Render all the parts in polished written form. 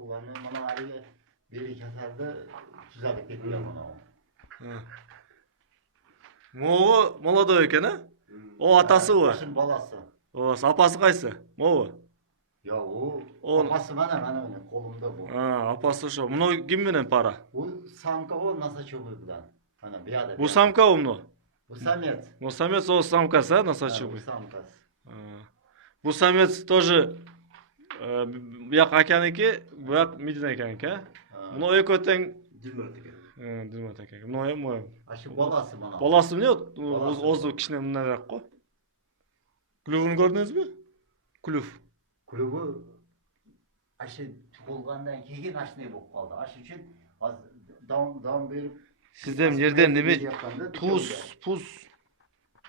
kuvvanı bana haliyle bir keserdi düzelip getiriyor bana o. Ha. Moğu Molodov ekan ha? O atası o. Başın balası. O apası qaysi? Moğu. Ya o O- apası bana öyle kolumda bu. Ha, apası şu. Bunu kim bilen para? Bu samka o nasıl çubuğu bilen. Hani bir adet. Bu samka o mu? Bu samet. Bu самец o самкасы, ha, Ha, насачивый. bu samkas. Bu самец тоже bu yoq akaniki, bu yoq Midin akaniki, ha? Ha. Bunu eko teng Dilmurat ekan. Dilmat aka. Bunu ham o. Aşı balası bana. Bolasi ne? Bolasi. O'zi kishini bundanroq qo'y. Kuluvini ko'rdingizmi? Kuluv. Kulübü aşı olgandan keyin aşınay bo'lib qoldi. Aşı için az dam berip Sizde ham yerdan nima yapganda tuz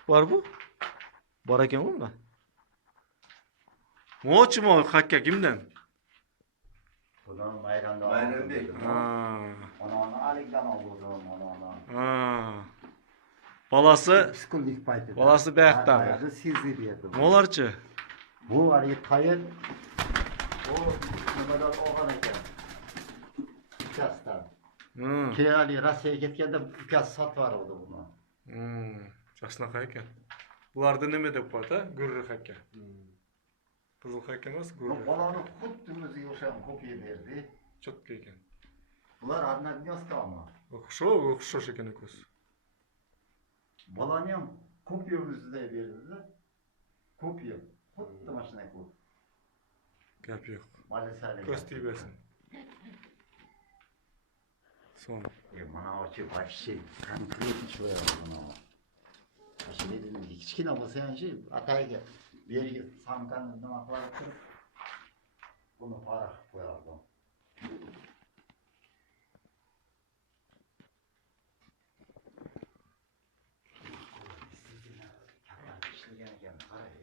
bor bu? Bor ekan bunda. Mo'chi mo hakka kimdan? Bundan Mayran'da Bayram Bey. Ha. Onu alikdan aldım onu. Ha. Balası Psikolojik paydı. Balası bayaktan. Bayağı sizli diyedim. molarchi? Bu var ya kayın. O nimadan olgan ekan. Ukasdan. Keyin ali Rossiyaga ketganda ukas sotib yubordi buni. Jasnaqa ekan. Bularda nima deb qo'ydi? Gurri hakka. Qizil hakka emas, gurri. Bolani xuddi o'ziga o'xshagan kopiya berdi. Cho'tka ekan. Bular одногнёздками. O'xshash ekan ko'z. Bolani ham kopiya o'zida berdi. Kopiya. Xuddi mana shunday qilib. Gap yo'q. Malisali. Ko'z tegmasin. Son. Mana ochib вообще конкретно cho'yadi buni. Mana dedim kichkina bo'lsa ham shu atayga berga samkani nima qilib turib buni farq qilib qo'yardim. İşleyen ekan, qarang.